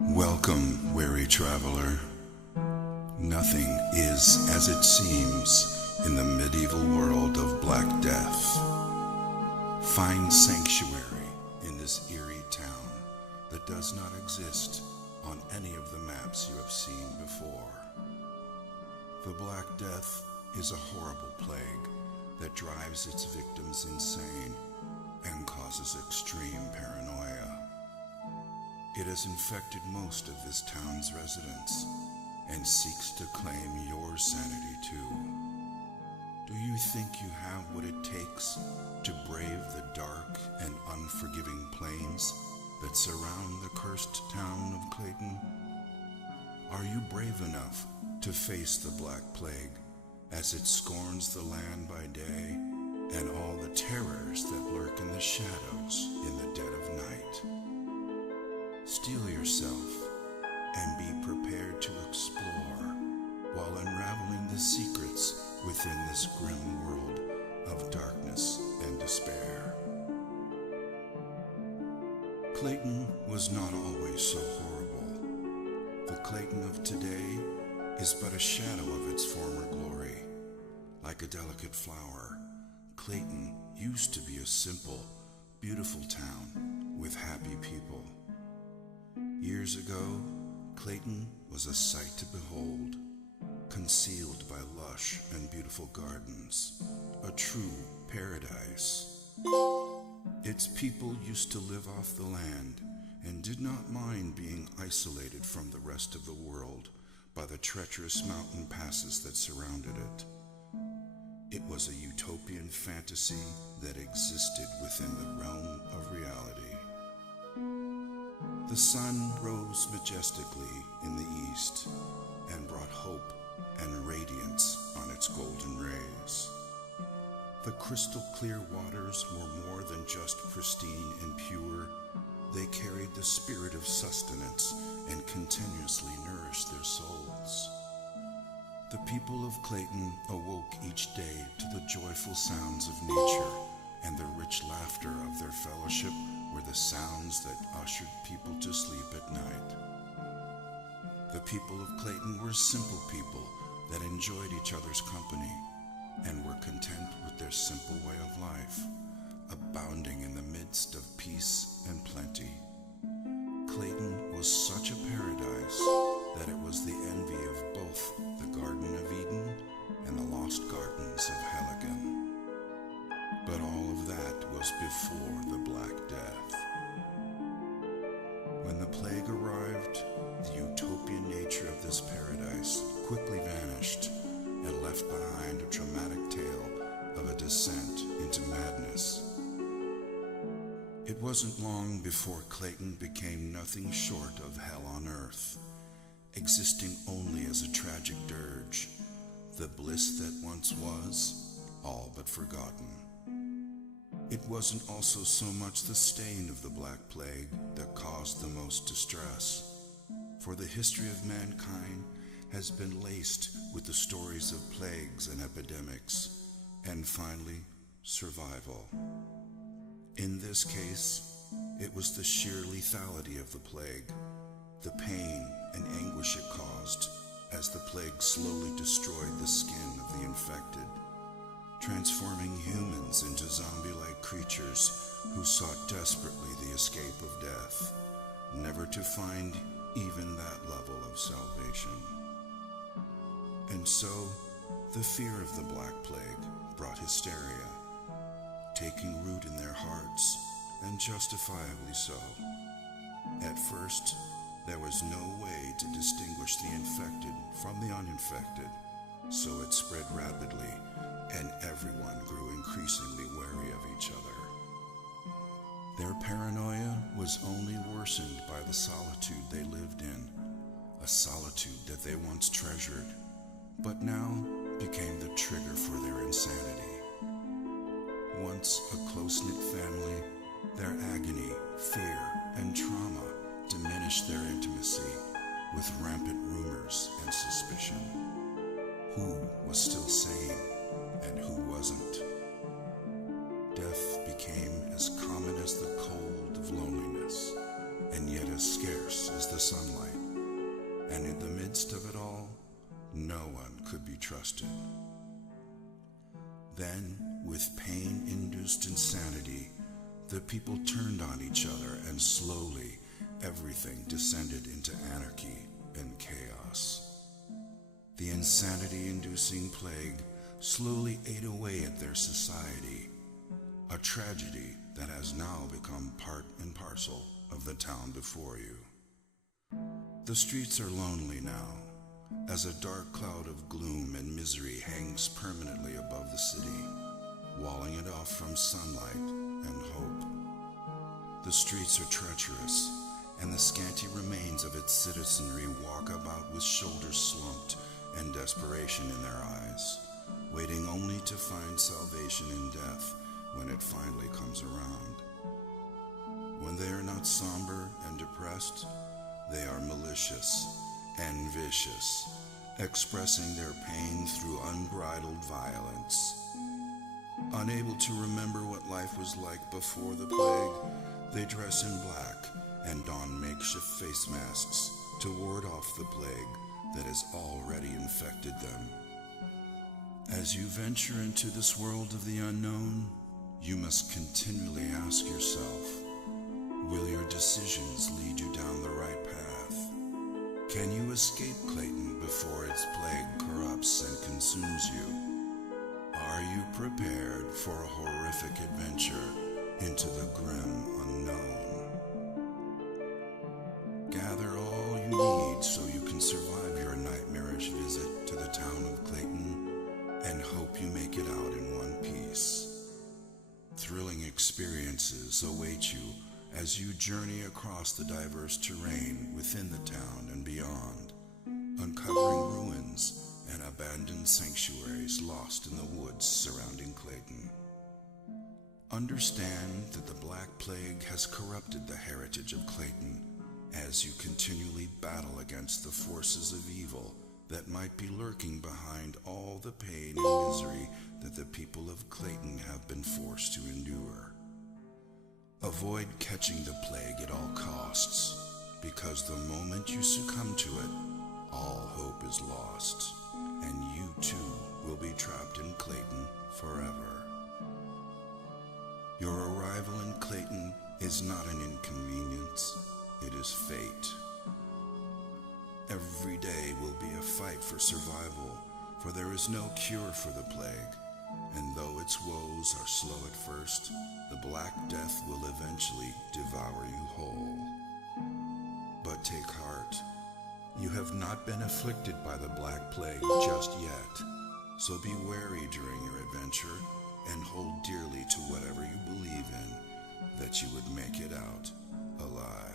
Welcome, weary traveler. Nothing is as it seems in the medieval world of Black Death. Find sanctuary in this eerie town that does not exist on any of the maps you have seen before. The Black Death is a horrible plague that drives its victims insane and causes extreme paranoia. It has infected most of this town's residents and seeks to claim your sanity too. Do you think you have what it takes to brave the dark and unforgiving plains that surround the cursed town of Clayton? Are you brave enough to face the Black Plague as it scorns the land by day and all the terrors that lurk in the shadows in the dead of night? Steel yourself and be prepared to explore while unraveling the secrets within this grim world of darkness and despair. Clayton was not always so horrible. The Clayton of today is but a shadow of its former glory. Like a delicate flower, Clayton used to be a simple, beautiful town with happy people. Years ago, Clayton was a sight to behold, concealed by lush and beautiful gardens, a true paradise. Its people used to live off the land and did not mind being isolated from the rest of the world by the treacherous mountain passes that surrounded it. It was a utopian fantasy that existed within the realm of reality. The sun rose majestically in the east and brought hope and radiance on its golden rays. The crystal-clear waters were more than just pristine and pure. They carried the spirit of sustenance and continuously nourished their souls. The people of Clayton awoke each day to the joyful sounds of nature, and the rich laughter of their fellowship were the sounds that ushered people to sleep at night. The people of Clayton were simple people that enjoyed each other's company and were content with their simple way of life, abounding in the midst of peace and plenty. Clayton was such a paradise that it was the envy of both the Garden of Eden and the lost gardens of Helligan. But all of that was before the Black Death. When the plague arrived, the utopian nature of this paradise quickly vanished and left behind a dramatic tale of a descent into madness. It wasn't long before Clayton became nothing short of hell on earth, existing only as a tragic dirge, the bliss that once was, all but forgotten. It wasn't also so much the stain of the Black Plague that caused the most distress, for the history of mankind has been laced with the stories of plagues and epidemics, and finally, survival. In this case, it was the sheer lethality of the plague, the pain and anguish it caused as the plague slowly destroyed the skin of the infected, transforming humans into zombie-like creatures who sought desperately the escape of death, never to find even that level of salvation. And so, the fear of the Black Plague brought hysteria, taking root in their hearts, and justifiably so. At first, there was no way to distinguish the infected from the uninfected, so it spread rapidly, and everyone grew increasingly wary of each other. Their paranoia was only worsened by the solitude they lived in, a solitude that they once treasured, but now became the trigger for their insanity. Once a close-knit family, their agony, fear, and trauma diminished their intimacy with rampant rumors and suspicion. Who was still sane and who wasn't? Death became as common as the cold of loneliness, and yet as scarce as the sunlight, and in the midst of it all, no one could be trusted. Then, with pain-induced insanity, the people turned on each other, and slowly everything descended into anarchy and chaos. The insanity-inducing plague slowly ate away at their society, a tragedy that has now become part and parcel of the town before you. The streets are lonely now, as a dark cloud of gloom and misery hangs permanently above the city, walling it off from sunlight and hope. The streets are treacherous, and the scanty remains of its citizenry walk about with shoulders slumped and desperation in their eyes, waiting only to find salvation in death when it finally comes around. When they are not somber and depressed, they are malicious and vicious, expressing their pain through unbridled violence. Unable to remember what life was like before the plague, they dress in black and don makeshift face masks to ward off the plague that has already infected them. As you venture into this world of the unknown, you must continually ask yourself, will your decisions lead you down the right path? Can you escape Clayton before its plague corrupts and consumes you? Are you prepared for a horrific adventure into the grim unknown? Gather all you need so you can survive your nightmarish visit to the town of Clayton, and hope you make it out in one piece. Thrilling experiences await you as you journey across the diverse terrain within the town and beyond, uncovering ruins and abandoned sanctuaries lost in the woods surrounding Clayton. Understand that the Black Plague has corrupted the heritage of Clayton as you continually battle against the forces of evil that might be lurking behind all the pain and misery that the people of Clayton have been forced to endure. Avoid catching the plague at all costs, because the moment you succumb to it, all hope is lost, and you too will be trapped in Clayton forever. Your arrival in Clayton is not an inconvenience, it is fate. Every day will be a fight for survival, for there is no cure for the plague, and though its woes are slow at first, the Black Death will eventually devour you whole. But take heart, you have not been afflicted by the Black Plague just yet, so be wary during your adventure and hold dearly to whatever you believe in, that you would make it out alive.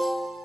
You